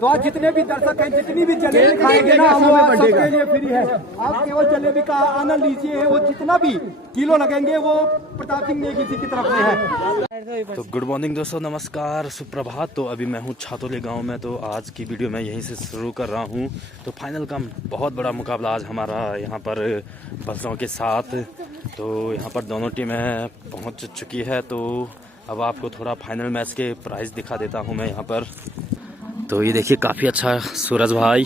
तो आज जितने भी दर्शक हैं, जितनी भी जलेबी खाएंगे ना, वो सबके लिए फ्री है। आप केवल जलेबी का आनंद लीजिए। वो जितना भी किलो लगेंगे वो प्रताप सिंह नेगी जी की तरफ से है। तो गुड मॉर्निंग दोस्तों, नमस्कार, सुप्रभात। तो अभी मैं हूँ छातोले गांव में। तो आज की वीडियो मैं यहीं से शुरू कर रहा हूँ। तो फाइनल का बहुत बड़ा मुकाबला आज हमारा यहाँ पर बलसों के साथ। तो यहाँ पर दोनों टीमें पहुँच चुकी है। तो अब आपको थोड़ा फाइनल मैच के प्राइस दिखा देता हूँ मैं यहाँ पर। तो ये देखिए काफ़ी अच्छा सूरज भाई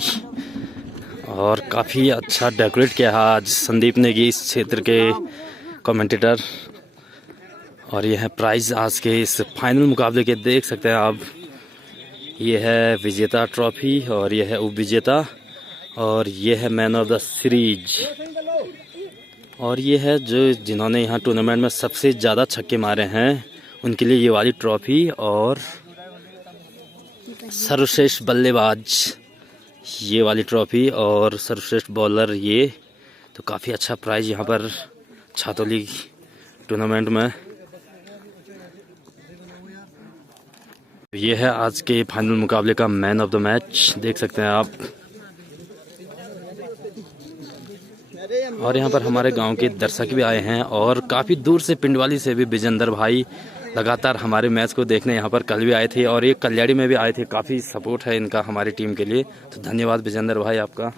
और काफ़ी अच्छा डेकोरेट किया है आज संदीप नेगी इस क्षेत्र के कमेंटेटर। और ये है प्राइस आज के इस फाइनल मुकाबले के, देख सकते हैं आप। ये है विजेता ट्रॉफी और ये है उप विजेता और ये है मैन ऑफ द सीरीज। और ये है जो जिन्होंने यहाँ टूर्नामेंट में सबसे ज़्यादा छक्के मारे हैं उनके लिए ये वाली ट्रॉफी। और सर्वश्रेष्ठ बल्लेबाज ये वाली ट्रॉफी और सर्वश्रेष्ठ बॉलर ये। तो काफ़ी अच्छा प्राइज यहाँ पर छातोली टूर्नामेंट में। ये है आज के फाइनल मुकाबले का मैन ऑफ द मैच, देख सकते हैं आप। और यहाँ पर हमारे गांव के दर्शक भी आए हैं और काफ़ी दूर से पिंडवाली से भी विजेंद्र भाई लगातार हमारे मैच को देखने यहाँ पर कल भी आए थे और ये कल्याणी में भी आए थे। काफ़ी सपोर्ट है इनका हमारी टीम के लिए, तो धन्यवाद विजेंद्र भाई आपका।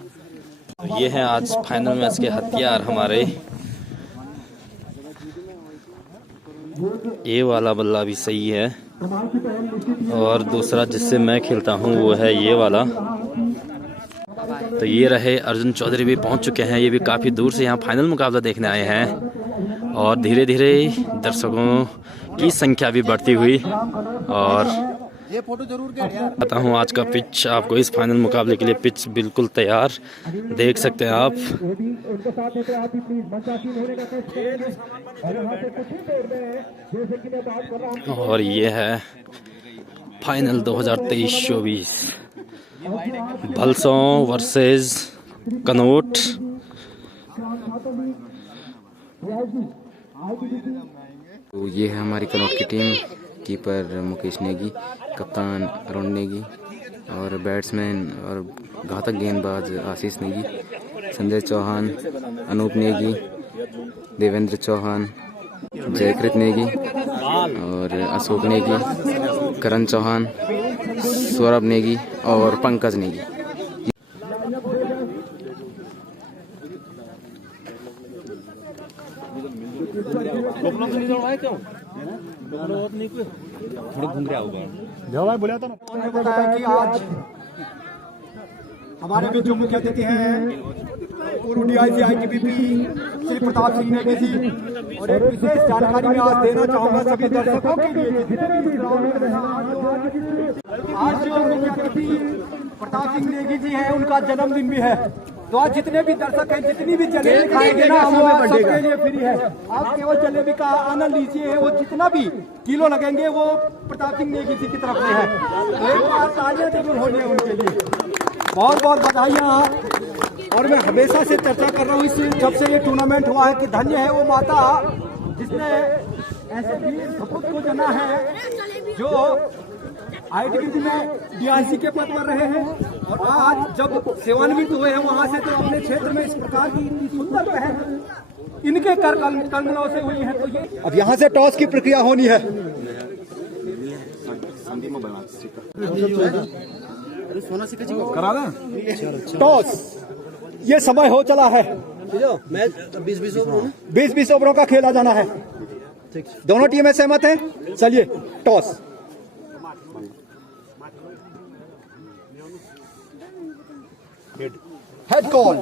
ये है आज फाइनल मैच के हथियार हमारे। ये वाला बल्ला भी सही है और दूसरा जिससे मैं खेलता हूँ वो है ये वाला। तो ये रहे अर्जुन चौधरी भी पहुँच चुके हैं। ये भी काफ़ी दूर से यहाँ फाइनल मुकाबला देखने आए हैं और धीरे धीरे दर्शकों की संख्या भी बढ़ती हुई। और ये फोटो जरूर बताता हूँ आज का पिच आपको इस फाइनल मुकाबले के लिए। पिच बिल्कुल तैयार, देख सकते हैं आप। और ये है फाइनल 2023-24 भलसों वर्सेस कनोट। तो ये है हमारी कनौट की टीम। कीपर मुकेश नेगी, कप्तान अरुण नेगी और बैट्समैन और घातक गेंदबाज आशीष नेगी, संजय चौहान, अनूप नेगी, देवेंद्र चौहान, जयकृत नेगी और अशोक नेगी, करण चौहान, सौरभ नेगी और पंकज नेगी। बोला था ना, बताया कि आज हमारे बीच जो मुख्य अतिथि हैं पूर्व डीआईजी आईटीबीपी श्री प्रताप सिंह नेगी जी। और एक विशेष जानकारी मैं आज देना चाहूंगा सभी दर्शकों के लिए। आज जो मुख्य अतिथि प्रताप सिंह नेगी जी हैं उनका जन्मदिन भी है। तो आज जितने भी दर्शक हैं, जितनी भी जलेबी खाएंगे ना, वो सबके लिए फ्री है। आप केवल जलेबी का आनंद लीजिए। वो जितना भी किलो लगेंगे वो प्रताप सिंह नेगी जी की तरफ से है। तो एक बार तालियां जरूर होनी है उनके लिए। बहुत बहुत बधाइयाँ। और मैं हमेशा से चर्चा कर रहा हूँ इस जब से ये टूर्नामेंट हुआ है कि धन्य है वो माता जिसने ऐसे वीर सपूत को जना है जो आईटीबीपी में डीआईसी के पद पर रहे हैं और आज जब सेवान्वित हुए हैं वहां से तो अपने क्षेत्र में इस प्रकार की इतनी सुंदर पहल इनके कर कलमों से हुई है। तो ये अब यहाँ से टॉस की प्रक्रिया होनी है। करा दें टॉस। ये समय हो चला है। 20-20 ओवरों का खेला जाना है। दोनों टीमें सहमत हैं? चलिए टॉस। हेड कॉल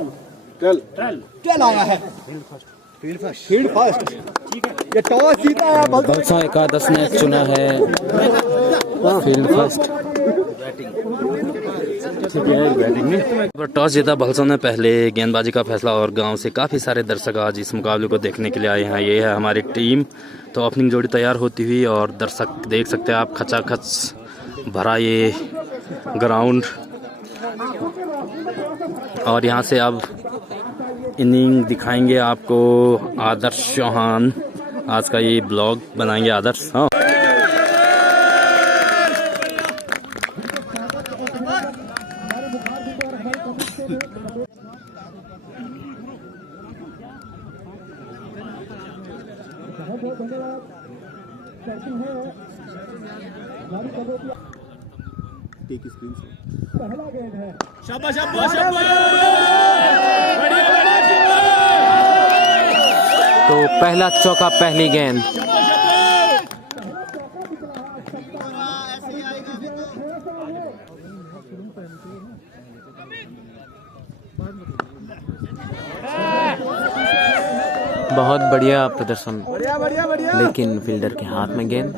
टेल आया है। Field first. ये टॉस जीता है भलसों एकादश ने चुना है फील्ड फर्स्ट। टॉस जीता भलसों ने पहले गेंदबाजी का फैसला और गांव से काफ़ी सारे दर्शक आज इस मुकाबले को देखने के लिए आए हैं। ये है हमारी टीम। तो ओपनिंग जोड़ी तैयार होती हुई और दर्शक देख सकते हैं आप, खचाखच भरा ये ग्राउंड। और यहाँ से अब इनिंग दिखाएंगे आपको आदर्श चौहान। आज का ये ब्लॉग बनाएंगे आदर्श। हाँ, पहला गेंद है। तो पहला चौका पहली गेंद। बहुत बढ़िया प्रदर्शन, लेकिन फील्डर के हाथ में गेंद।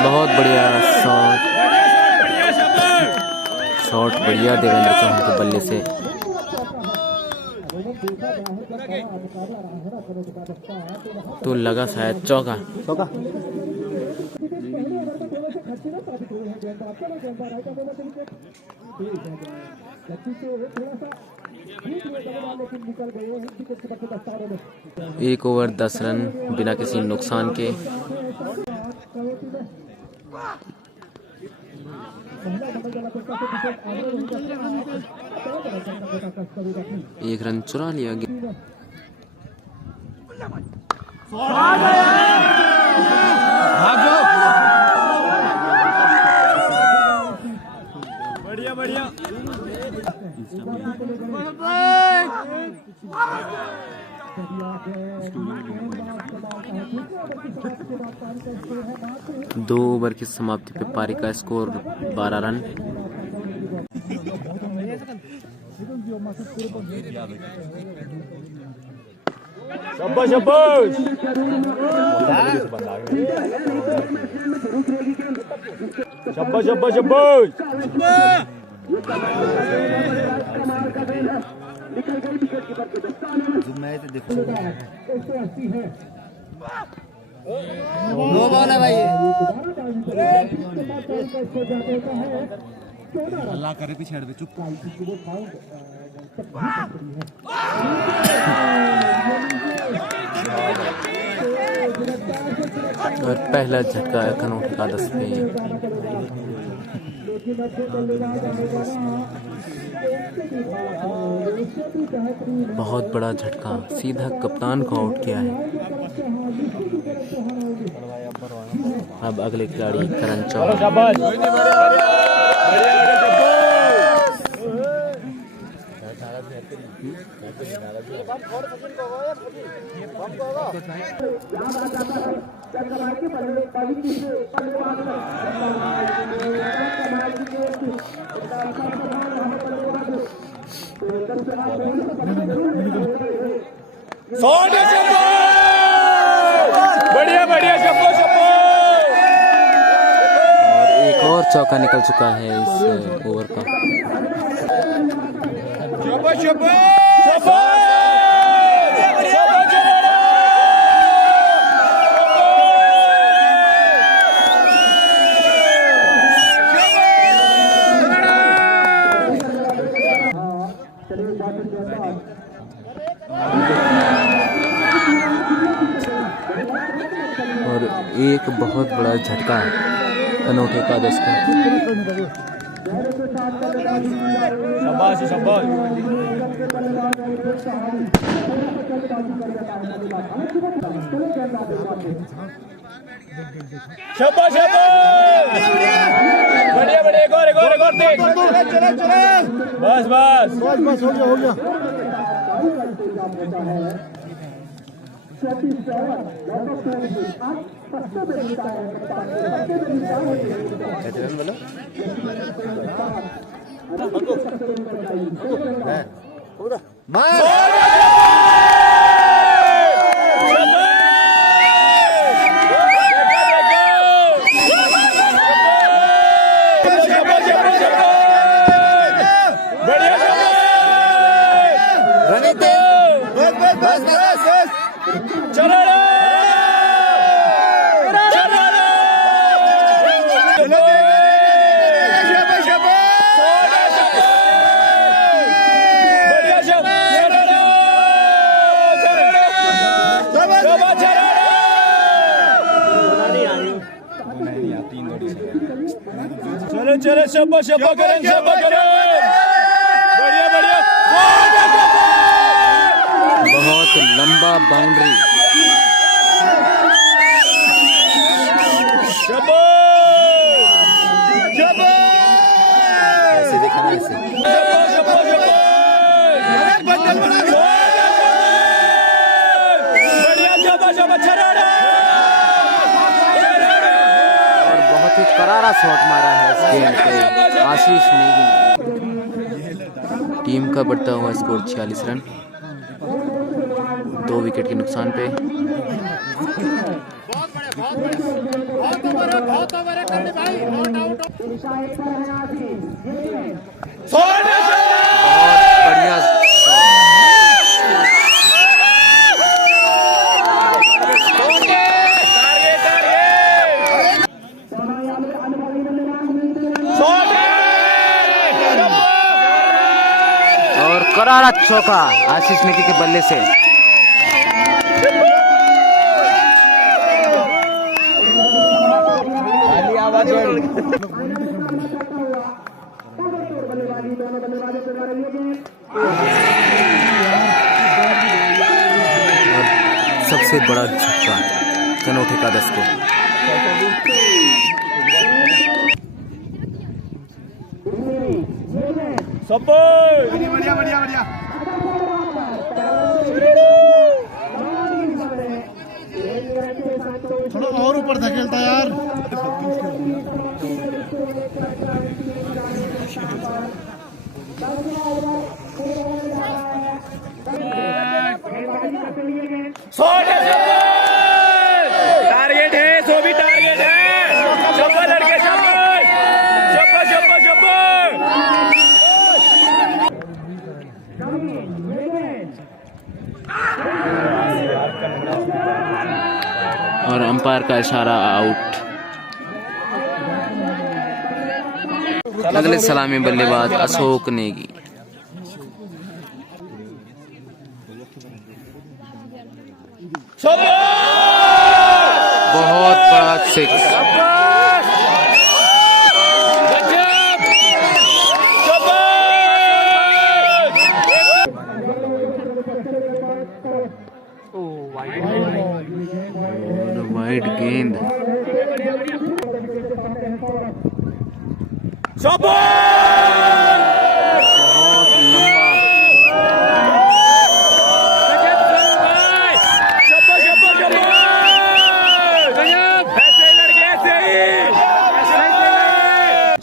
बहुत बढ़िया शॉट बढ़िया देवेंद्र चौहान के बल्ले से। तो लगा शायद चौका। एक ओवर 10 रन बिना किसी नुकसान के। एक रन चुरा लिया गया। बढ़िया बढ़िया। दो ओवर की समाप्ति पे पारी का स्कोर 12 रन। शाबाश शाबाश। शाबाश शाबाश शाबाश। दो बॉल है भाई। अल्लाह करे पीछे पे चुप। और पहला झटका कनौट का 10 पे। बहुत बड़ा झटका, सीधा कप्तान को आउट किया है। अब अगले खिलाड़ी करण चौहान। बढ़िया बढ़िया शाबाश शाबाश। और एक और चौका निकल चुका है इस ओवर का। शाबाश शाबाश। और एक बहुत बड़ा झटका अनोखे का 10 का। शाबाश शाबाश। शाबाश शाबाश। बढ़िया बढ़िया। एक और देख। बस बस बस हो गया। चलो चलो शब्बा शब्बा करें शब्बा करें बढ़िया बढ़िया बहुत लंबा बाउंड्री। शब्बा शब्बा ऐसे देखा ना, ऐसे शब्बा शब्बा शब्बा बढ़िया शब्बा शब्बा छराड़ा और बहुत ही करारा शॉट मारा है इस गेंद पे आशीष नेगी ने। टीम का बढ़ता हुआ स्कोर 46 रन, 2 विकेट के नुकसान पे। बहुत बढ़िया और करारा चौका आशीष नेगी के बल्ले से। सबसे बड़ा झटका कनौट एकादश को। बढ़िया बढ़िया बढ़िया थोड़ा और ऊपर धकेलता यार। टारगेट है, सो भी टारगेट है। शब्बा लड़के शब्बा शब्बा शब्बा शब्बा और अंपायर का इशारा आउट। अगले सलामी बल्लेबाज अशोक नेगी। बहुत बड़ा सिक्स। वाइड गेंद। बहुत लंबा।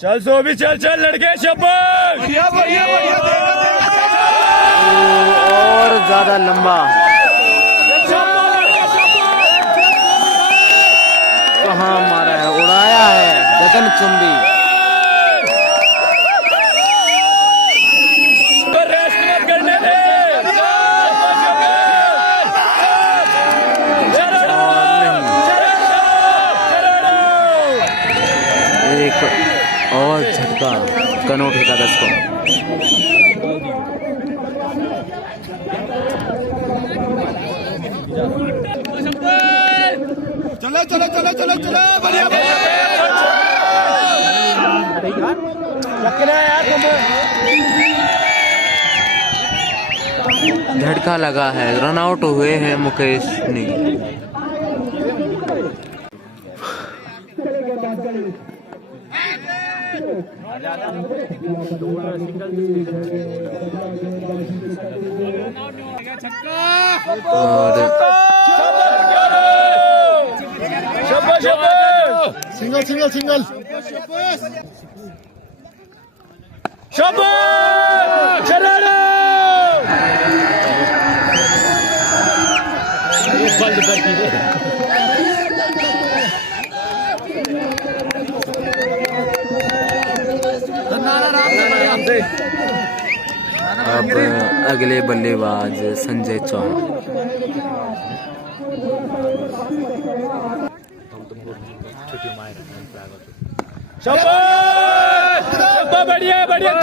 चल सो भी चल चल लड़के शब्बा बढ़िया बढ़िया बढ़िया और ज्यादा लंबा। कहाँ मारा है, उड़ाया है गगन चुंबी। एक और झटका कनौट एकादश को। चलो चलो चलो चलो चलो बढ़िया झटका लगा है, रन आउट हुए हैं मुकेश नेगी। और सिंगल सिंगल सिंगल। अब अगले बल्लेबाज संजय चौहान। बढ़िया बढ़िया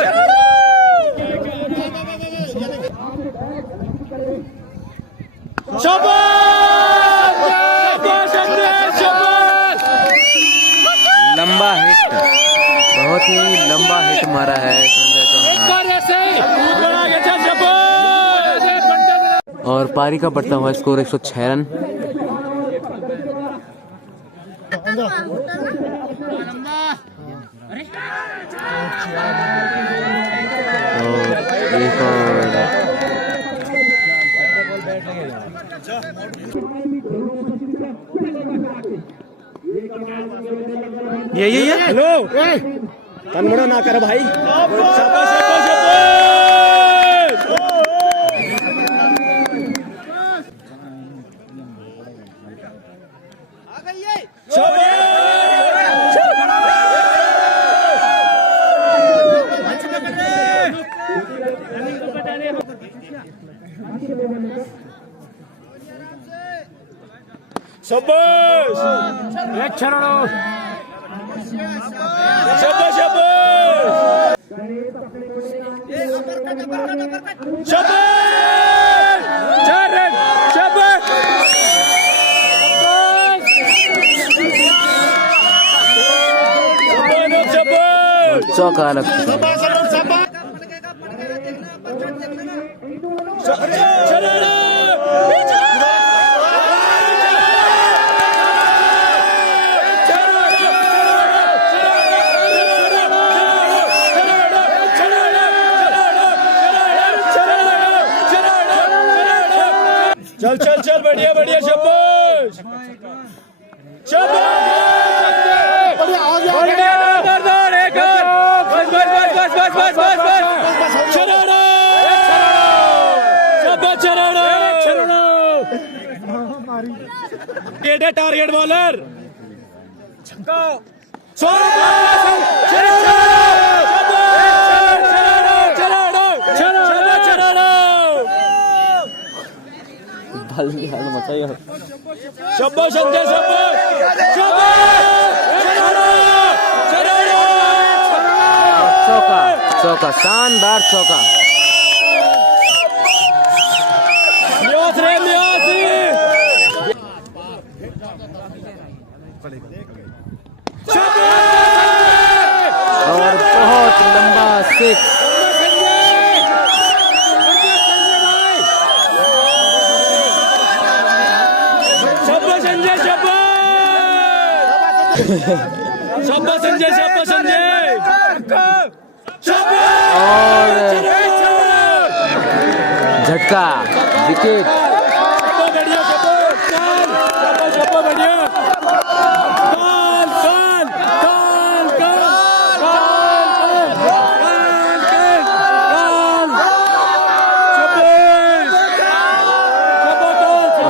लंबा हिट, बहुत ही लंबा हिट मारा है संजय चौहान। और पारी का बढ़ता हुआ स्कोर 106 रन। और एक और ये हेलो तनमड़ा ना कर भाई। शाबाश शाबाश शाबाश 4 रन शाबाश चौका अलग। चल चल चल बढ़िया बढ़िया शाबाश शाबाश बढ़िया दौड़ एक और बस बस बस बस बस बस बस चलो शाबाश चलो गेट टारगेट बॉलर छक्का शाबाश संजय शाबाश चौका चौका शानदार चौका। और बहुत लंबा सिक्स। शाबाश संजय शाबाश संजय और झटका विकेट। बढ़िया बढ़िया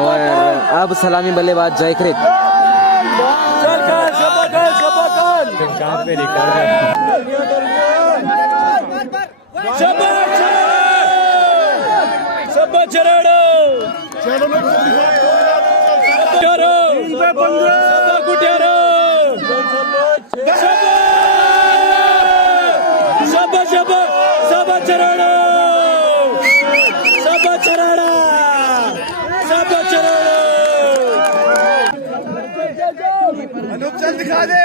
और अब सलामी बल्लेबाज जयकृत। दिखा दे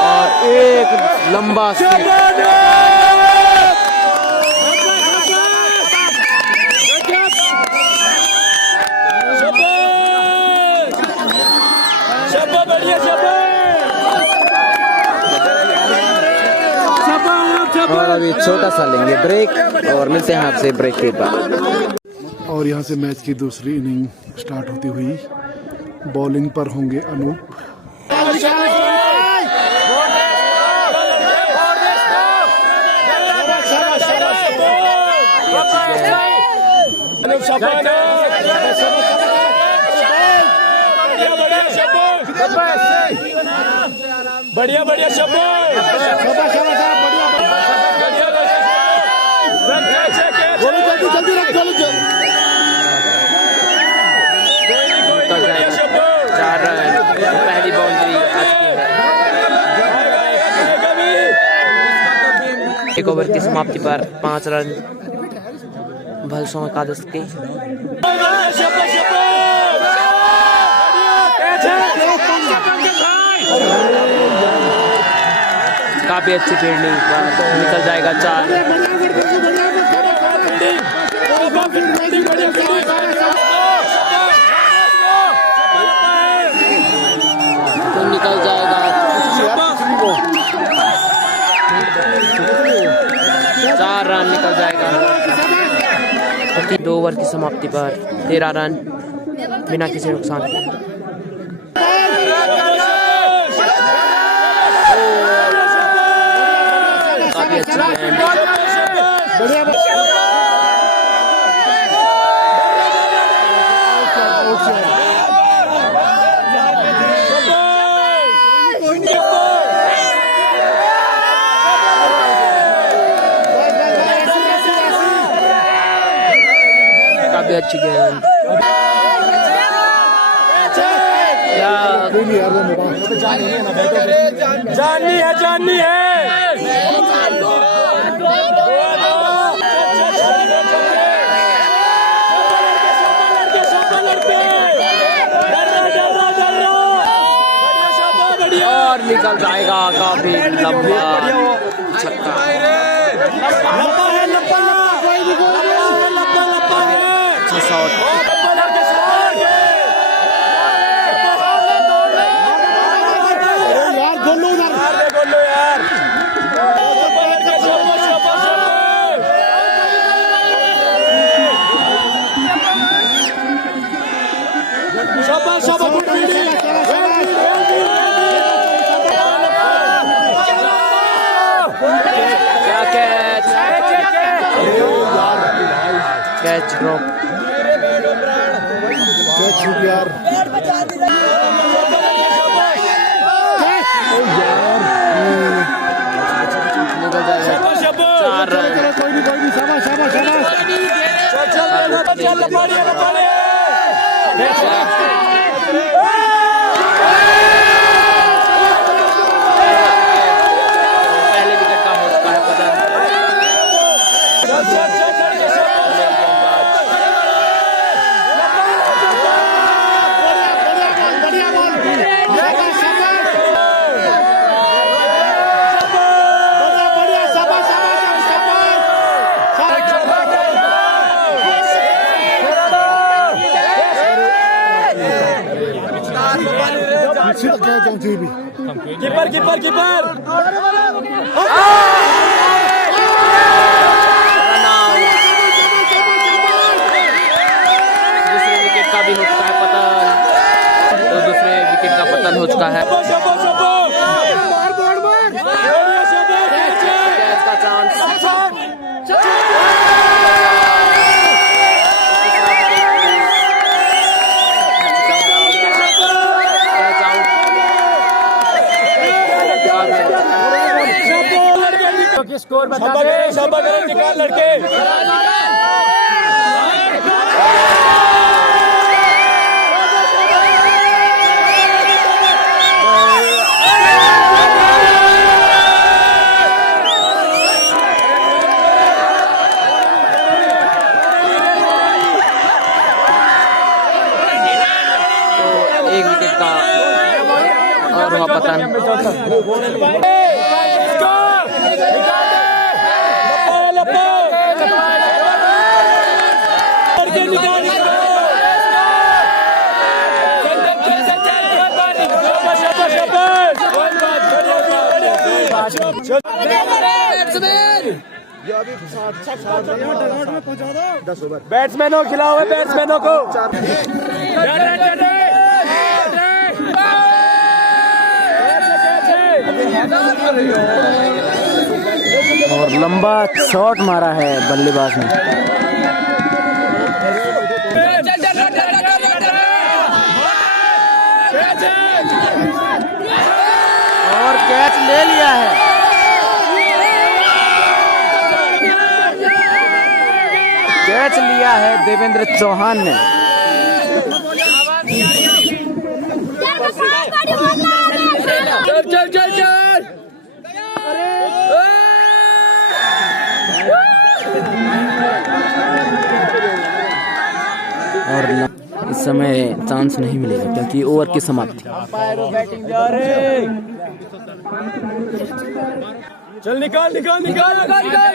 और एक लंबा और अभी छोटा सा लेंगे ब्रेक और मिलते हैं आपसे ब्रेक के बाद। और यहाँ से मैच की दूसरी इनिंग स्टार्ट होती हुई। बॉलिंग पर होंगे अनूप। बढ़िया बढ़िया जल्दी रख जल्दी। 4 रन पहली बाउंड्री आज की है। एक ओवर की समाप्ति पर 5 रन भलसों एकादश के। काफी अच्छी फील्डिंग, निकल जाएगा 4। तो निकल जाएगा 4 रन निकल जाएगा। 2 ओवर की समाप्ति पर 13 रन बिना किसी नुकसान के। काफी अच्छा गेंद। काफी अच्छी गेंद। जाननी है और निकल जाएगा काफी लंबा छक्का। अच्छा शॉट। क्या कैच ड्रॉप। कैच छूट यार। निकल जाएगा 4 रन। कोई नहीं शाबाश शाबाश पहले विकेट का हो चुका है पता। कीपर दूसरे विकेट का भी हो चुका है पतन। तो दूसरे विकेट का पतन हो चुका है। कैच का चांस। स्कोर बता दे। निकाल लड़के। तो 1 विकेट का और हुआ पतन। बैट्समैनों खिलाओ बैट्समैनों को। और लंबा शॉट मारा है बल्लेबाज ने। और कैच ले लिया है। कैच लिया है देवेंद्र चौहान ने। और इस समय चांस नहीं मिलेगा क्योंकि ओवर की समाप्ति। चल निकाल निकाल निकाल निकाल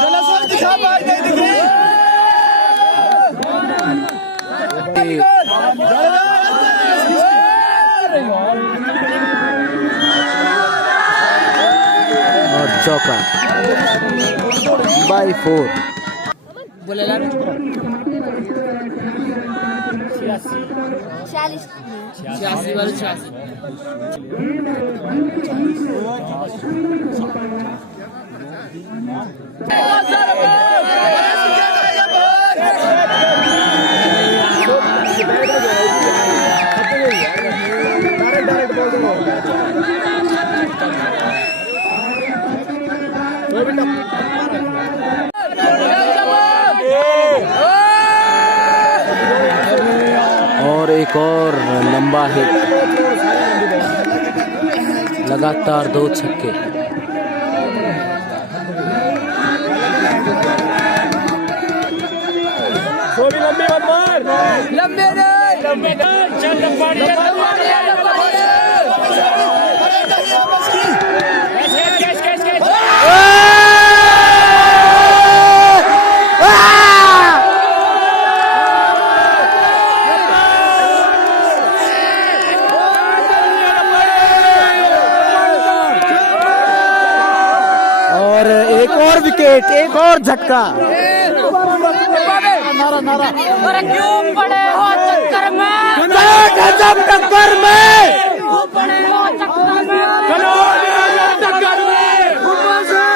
चलो सर दिखा भाई नहीं दिख रही। और चौका बाई 4। और एक और लंबा हिट, लगातार 2 छक्के। और एक और विकेट, एक और झटका। अरे क्यों पड़े हो चक्कर में? गजब टक्कर में। क्यों पड़े हो चक्कर में? ऊपर से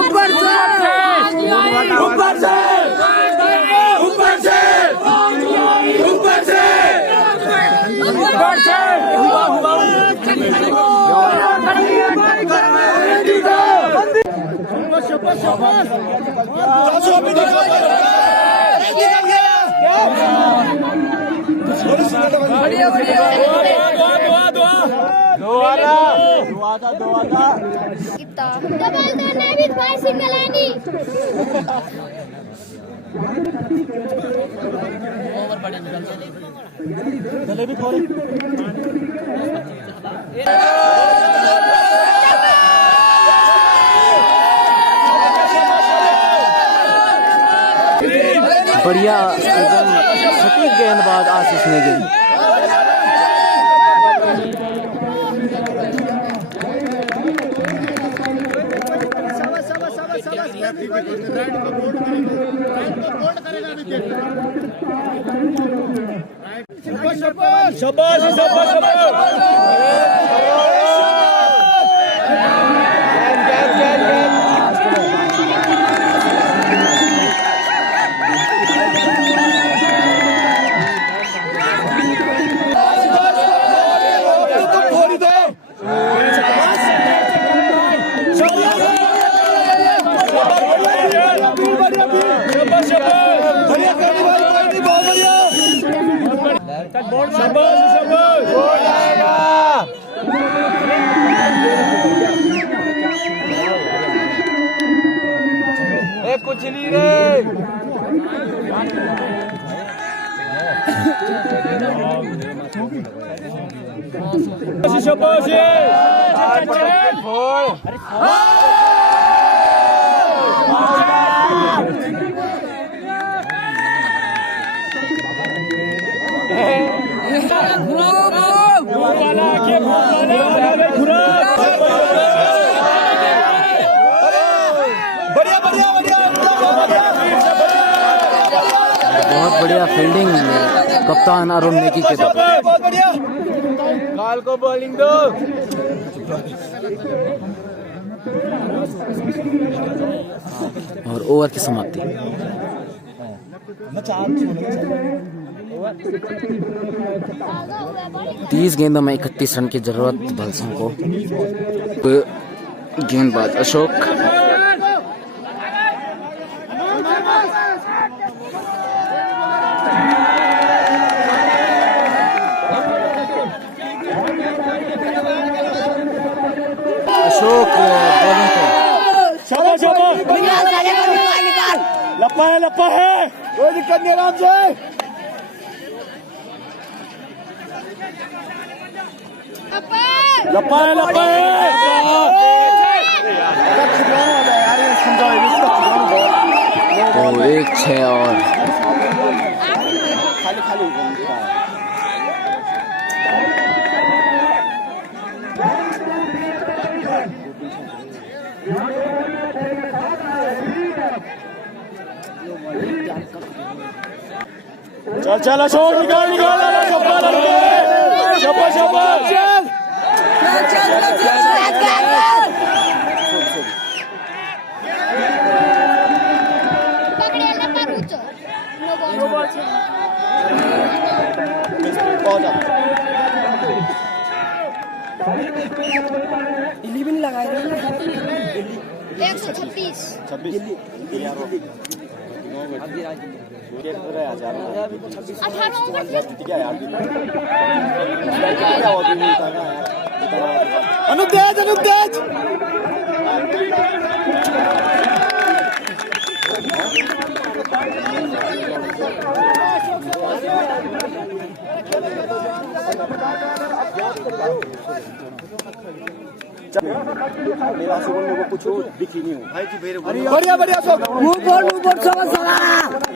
ऊपर से ऊपर से ऊपर से ऊपर से बढ़िया सटीक गेंदबाज आशीष नेगी। शाबाश शाबाश कुछ नहीं रे। बहुत बढ़िया फील्डिंग कप्तान अरुण नेगी के द्वारा। बहुत बढ़िया, काल को बॉलिंग दो। और ओवर की समाप्ति। 30 गेंदों में 31 रन की जरूरत भलसों को। गेंदबाज अशोक, अशोक बॉलिंग पे। शाबाश शाबाश, लप्पा है, कोई दिक्कत नहीं, आराम से। लप्पा है। तो 1-6 और चल अशोक, निकाल शाबाश। इलेवन लगाए 126 18 ओवर अनुप मेरा सुबह लोगों को कुछ दिखी नहीं हो भाई की बेरे बढ़िया ऊपर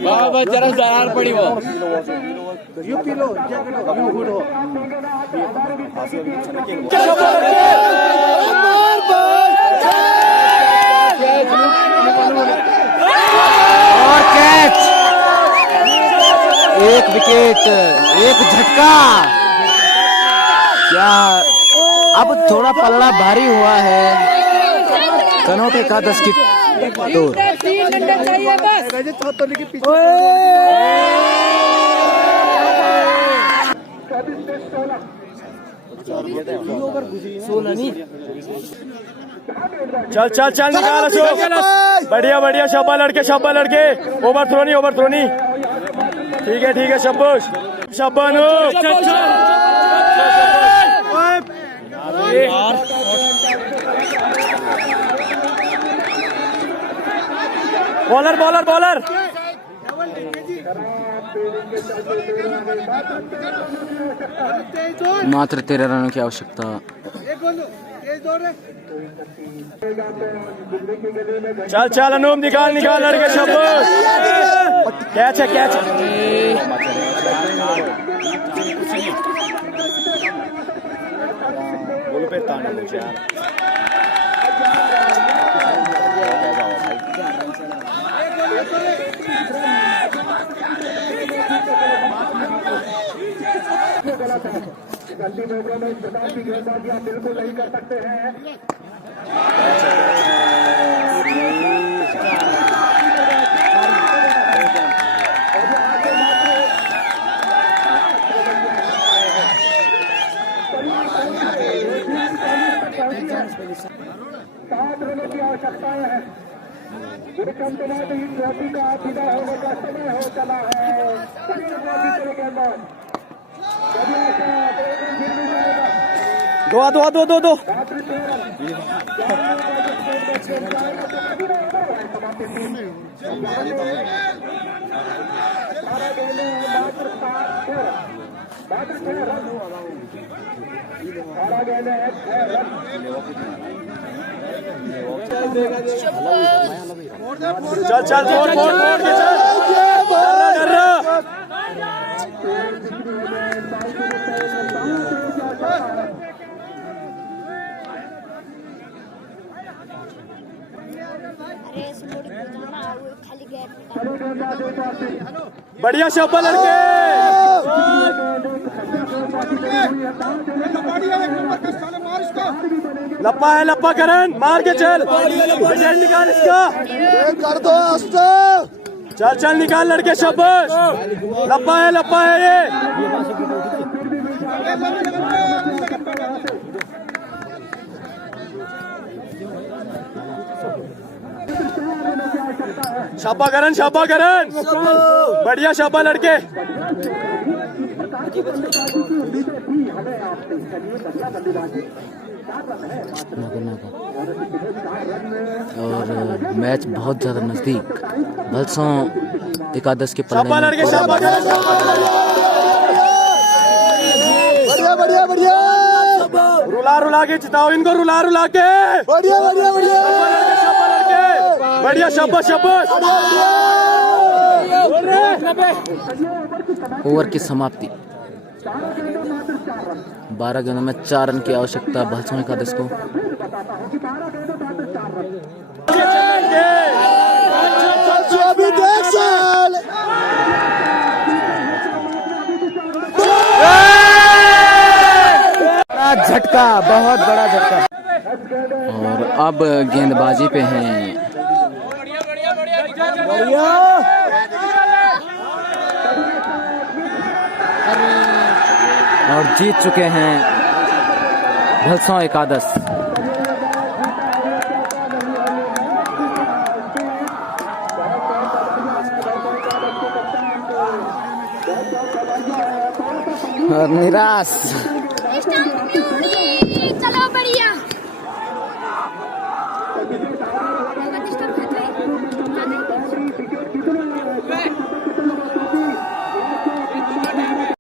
बाबा जरा दरार पड़ी वो यू किलो यू गुड हो और कैच। 1 विकेट, 1 झटका। क्या अब थोड़ा पल्ला भारी हुआ है कनौटे का 10 की दूर। चल निकाल अशोक, बढ़िया शाबाश लड़के। ओवर थ्रो नहीं। ठीक है शाबाश बॉलर। मात्र 13 रनों की आवश्यकता। चल अनूप, निकाल लड़के, शाबाश। कैच है। बोलो पे ताने मुझे यार। बिल्कुल नहीं कर सकते हैं। सात रनों की आवश्यकताएं हैं। विक्रम कुमार की ट्रॉफी का विदा होने का समय हो चला है। ट्रॉफी के अंदर दो। चल बढ़िया शाबाश लड़के। लप्पा करण, मार के चल, विकेट निकाल इसका, कर दो। चल निकाल लड़के, शाबाश। लप्पा है ये। शाबा करण, बढ़िया शाबा लड़के। और मैच बहुत ज़्यादा नज़दीक भलसों एकादश के पलड़े में। बढ़िया बढ़िया रुला रुला के जिताओ इनको, रुला रुला के। बढ़िया बढ़िया बढ़िया बढ़िया शाबाश शाबाश। ओवर की समाप्ति। 12 गेंदों में 4 रन की आवश्यकता भलसों एकादश को। बड़ा झटका, बहुत बड़ा झटका। और अब गेंदबाजी पे हैं और जीत चुके हैं भलसों एकादश। और निराश। चलो बढ़िया।